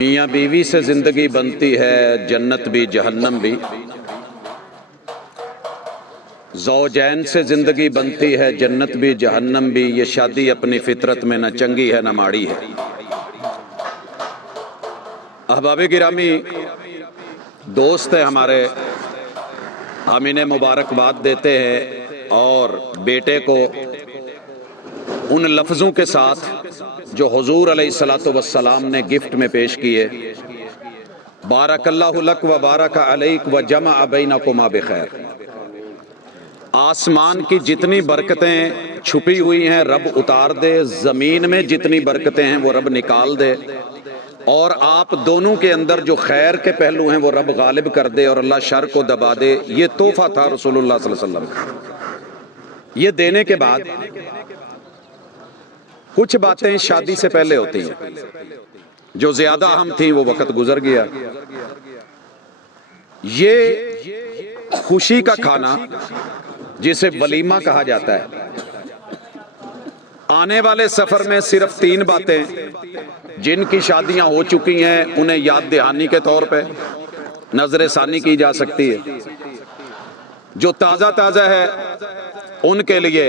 میاں بیوی سے زندگی بنتی ہے، جنت بھی جہنم بھی۔ زوجین سے زندگی بنتی ہے، جنت بھی جہنم بھی۔ یہ شادی اپنی فطرت میں نہ چنگی ہے نہ ماڑی ہے۔ احباب گرامی، دوست ہیں ہمارے، ہم انہیں مبارکباد دیتے ہیں اور بیٹے کو ان لفظوں کے ساتھ جو حضور علیہ الصلوۃ والسلام نے گفٹ میں پیش کیے، بارک اللہ لک و بارک علیک و جمع بینکما بخیر۔ آسمان کی جتنی برکتیں چھپی ہوئی ہیں رب اتار دے، زمین میں جتنی برکتیں ہیں وہ رب نکال دے، اور آپ دونوں کے اندر جو خیر کے پہلو ہیں وہ رب غالب کر دے اور اللہ شر کو دبا دے۔ یہ تحفہ تھا رسول اللہ صلی اللہ علیہ وسلم کا۔ یہ دینے کے بعد کچھ باتیں شادی سے پہلے ہوتی ہیں جو زیادہ اہم تھیں، وہ وقت گزر گیا۔ یہ خوشی کا کھانا جسے ولیمہ کہا جاتا ہے، آنے والے سفر میں صرف 3 باتیں جن کی شادیاں ہو چکی ہیں انہیں یاد دہانی کے طور پہ نظر ثانی کی جا سکتی ہے۔ جو تازہ تازہ ہے ان کے لیے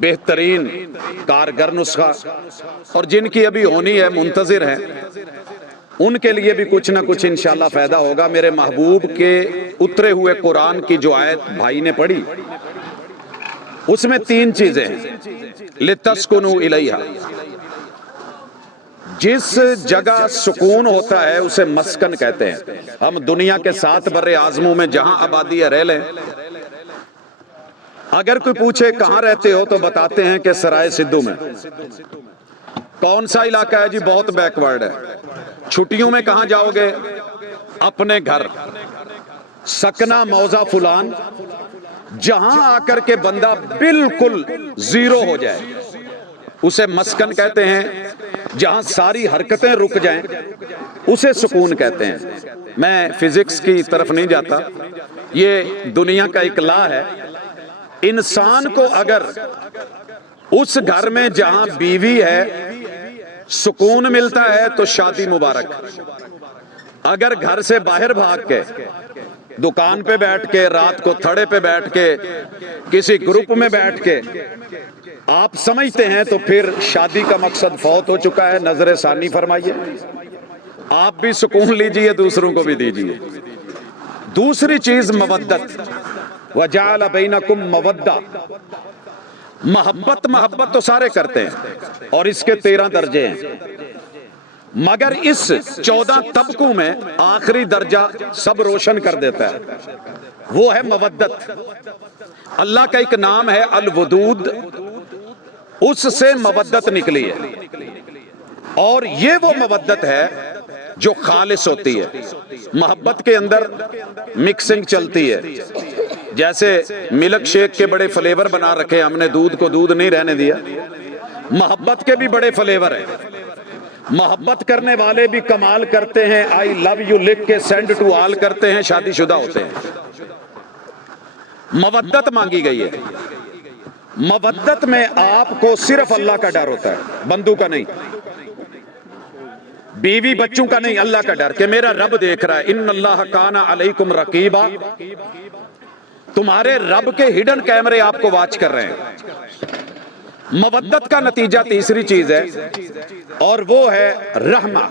بہترین کارگر نسخہ، اور جن کی ابھی ہونی ہے منتظر ہیں ان کے لیے بھی کچھ نہ کچھ انشاءاللہ فائدہ ہوگا۔ میرے محبوب کے اترے ہوئے قرآن کی جو آیت بھائی نے پڑھی اس میں 3 چیزیں ہیں۔ لِتَسْكُنُوا إِلَيْهَا، جس جگہ سکون ہوتا ہے اسے مسکن کہتے ہیں۔ ہم دنیا کے 7 بر اعظموں میں جہاں آبادی ہے رہ لیں، اگر کوئی پوچھے کہاں رہتے ہو تو بتاتے ہیں کہ سرائے سدھو میں۔ کون سا علاقہ ہے؟ جی بہت بیکورڈ ہے۔ چھٹیوں میں کہاں جاؤ گے؟ اپنے گھر۔ سکنہ موضع فلان، جہاں آ کر کے بندہ بالکل زیرو ہو جائے اسے مسکن کہتے ہیں۔ جہاں ساری حرکتیں رک جائیں اسے سکون کہتے ہیں۔ میں فزکس کی طرف نہیں جاتا، یہ دنیا کا ایک لا ہے۔ انسان کو اگر اس گھر میں جہاں بیوی ہے سکون ملتا ہے تو شادی مبارک۔ اگر گھر سے باہر بھاگ کے دکان پہ بیٹھ کے، رات کو تھڑے پہ بیٹھ کے، کسی گروپ میں بیٹھ کے آپ سمجھتے ہیں تو پھر شادی کا مقصد فوت ہو چکا ہے۔ نظر ثانی فرمائیے، آپ بھی سکون لیجئے، دوسروں کو بھی دیجئے۔ دوسری چیز مودت، وَجَعَلَ بَيْنَكُمْ مَوَدَّةً۔ محبت تو سارے کرتے ہیں اور اس کے 13 درجے ہیں، مگر اس 14 طبقوں میں آخری درجہ سب روشن کر دیتا ہے، وہ ہے مودت۔ اللہ کا ایک نام ہے الودود، اس سے مودت نکلی ہے، اور یہ وہ مودت ہے جو خالص ہوتی ہے۔ محبت کے اندر مکسنگ چلتی ہے، جیسے ملک شیک کے بڑے فلیور بنا رکھے، ہم نے دودھ کو دودھ نہیں رہنے دیا۔ محبت کے بھی بڑے فلیور ہیں۔ محبت کرنے والے بھی کمال کرتے ہیں، آئی لو یو لکھ کے سینڈ ٹو آل کرتے ہیں، شادی شدہ ہوتے ہیں۔ مودت مانگی گئی ہے۔ مودت میں آپ کو صرف اللہ کا ڈر ہوتا ہے، بندوں کا نہیں، بیوی بچوں کا نہیں، اللہ کا ڈر کہ میرا رب دیکھ رہا ہے۔ ان اللہ کان علیکم رقیبا، تمہارے رب کے ہڈن کیمرے آپ کو واچ کر رہے ہیں۔ مودت کا نتیجہ تیسری چیز ہے اور وہ ہے رحمہ۔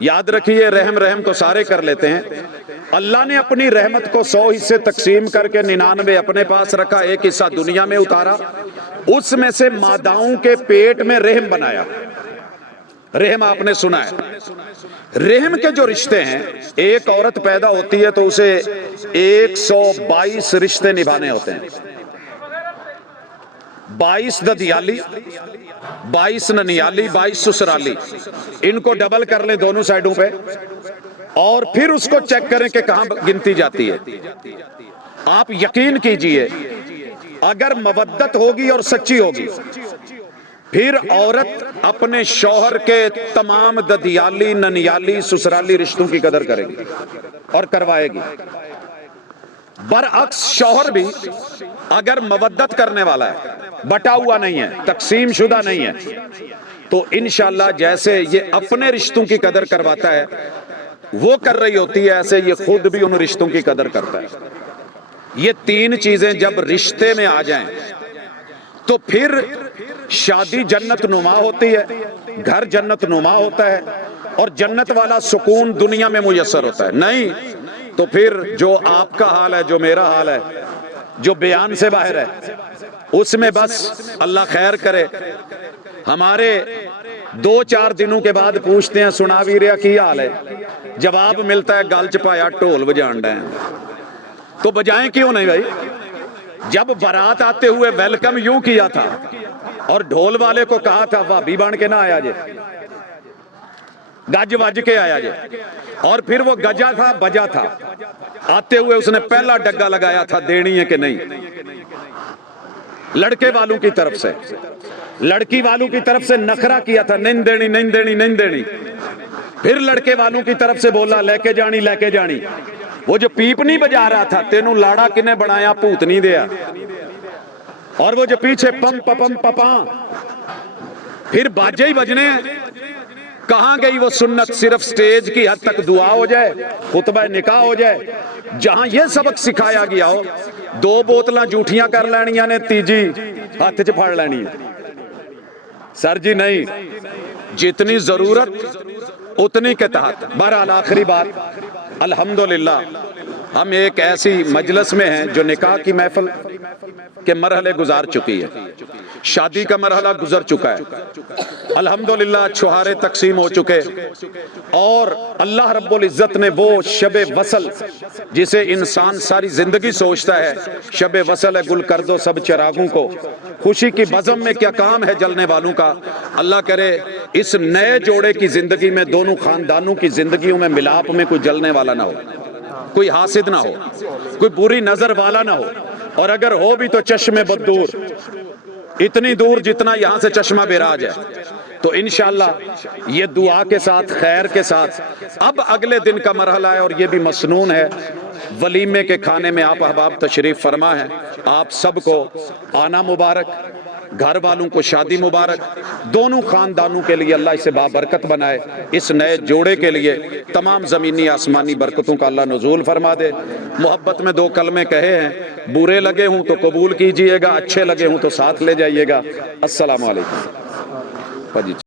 یاد رکھیے، رحم تو سارے کر لیتے ہیں، اللہ نے اپنی رحمت کو 100 حصے تقسیم کر کے 99 اپنے پاس رکھا، ایک حصہ دنیا میں اتارا، اس میں سے ماداؤں کے پیٹ میں رحم بنایا۔ رحم آپ نے سنا ہے، رحم کے جو رشتے ہیں، ایک عورت پیدا ہوتی ہے تو اسے 122 رشتے نبھانے ہوتے ہیں۔ 22 ددیالی، 22 ننیالی، 22 سسرالی، ان کو ڈبل کر لیں دونوں سائڈوں پہ اور پھر اس کو چیک کریں کہ کہاں گنتی جاتی ہے۔ آپ یقین کیجئے اگر مودت ہوگی اور سچی ہوگی پھر عورت اپنے شوہر کے تمام ددیالی، ننیالی، سسرالی رشتوں کی قدر کرے گی اور کروائے گی۔ برعکس شوہر بھی اگر مودت کرنے والا ہے، بٹا ہوا نہیں ہے، تقسیم شدہ نہیں ہے، تو انشاءاللہ جیسے یہ اپنے رشتوں کی قدر کرواتا ہے وہ کر رہی ہوتی ہے، ایسے یہ خود بھی ان رشتوں کی قدر کرتا ہے۔ یہ تین چیزیں جب رشتے میں آ جائیں تو پھر شادی جنت نما ہوتی ہے، گھر جنت نما ہوتا ہے، اور جنت والا سکون دنیا میں میسر ہوتا ہے۔ نہیں تو پھر جو آپ کا حال ہے، جو میرا حال ہے، جو بیان سے باہر ہے، اس میں بس اللہ خیر کرے۔ ہمارے 2-4 دنوں کے بعد پوچھتے ہیں سنا بھی رہا کی حال ہے، جواب ملتا ہے گل چ پایا ڈھول بجان ڈے ہیں۔ تو بجائیں کیوں نہیں بھائی؟ جب بارات آتے ہوئے ویلکم یوں کیا تھا اور ڈھول والے کو کہا تھا بھابی بن کے نہ آیا جے، گج وج کے آیا جے، اور پھر وہ گجا تھا بجا تھا، آتے ہوئے اس نے پہلا ڈگا لگایا تھا دینی ہے کہ نہیں، لڑکے والوں کی طرف سے، لڑکی والوں کی طرف سے نخرہ کیا تھا نہیں دینی نہیں دینی نہیں دینی، پھر لڑکے والوں کی طرف سے بولا لے کے جانی لے کے جانی۔ وہ جو پیپ نہیں بجا رہا تھا تینوں لاڑا کنے بنایا پوت نہیں دیا، اور وہ جو پیچھے پم پپم پپاں، پھر باجے ہی بجنے ہیں۔ کہاں گئی وہ سنت؟ صرف سٹیج کی حد تک دعا ہو جائے، خطبہ نکاح ہو جائے، جہاں یہ سبق سکھایا گیا ہو 2 بوتلاں جھوٹیاں کر لینیاں نے، تیجی ہاتھ چ پھڑ لینی ہے۔ سر جی نہیں، جتنی ضرورت اتنی کے تحت۔ بہرحال آخری بات، الحمدللہ ہم ایک ایسی مجلس میں ہیں جو نکاح کی محفل کے مرحلے گزار چکی ہے، شادی کا مرحلہ گزر چکا ہے، الحمدللہ چھہارے تقسیم ہو چکے، اور اللہ رب العزت نے وہ شب وصل جسے انسان ساری زندگی سوچتا ہے، شب وصل ہے گل کر دو سب چراغوں کو، خوشی کی بزم میں کیا کام ہے جلنے والوں کا۔ اللہ کرے اس نئے جوڑے کی زندگی میں، دونوں خاندانوں کی زندگیوں میں ملاپ میں کوئی جلنے والا نہ ہو، کوئی حاسد نہ ہو، کوئی بری نظر والا نہ ہو، اور اگر ہو بھی تو چشم بد دور، اتنی دور جتنا یہاں سے چشمہ بیراج ہے۔ تو انشاءاللہ یہ دعا کے ساتھ، خیر کے ساتھ، اب اگلے دن کا مرحلہ ہے اور یہ بھی مسنون ہے، ولیمے کے کھانے میں آپ احباب تشریف فرما ہے۔ آپ سب کو آنا مبارک، گھر والوں کو شادی مبارک، دونوں خاندانوں کے لیے اللہ اسے بابرکت بنائے، اس نئے جوڑے کے لیے تمام زمینی آسمانی برکتوں کا اللہ نزول فرما دے۔ محبت میں 2 کلمے کہے ہیں، برے لگے ہوں تو قبول کیجئے گا، اچھے لگے ہوں تو ساتھ لے جائیے گا۔ السلام علیکم۔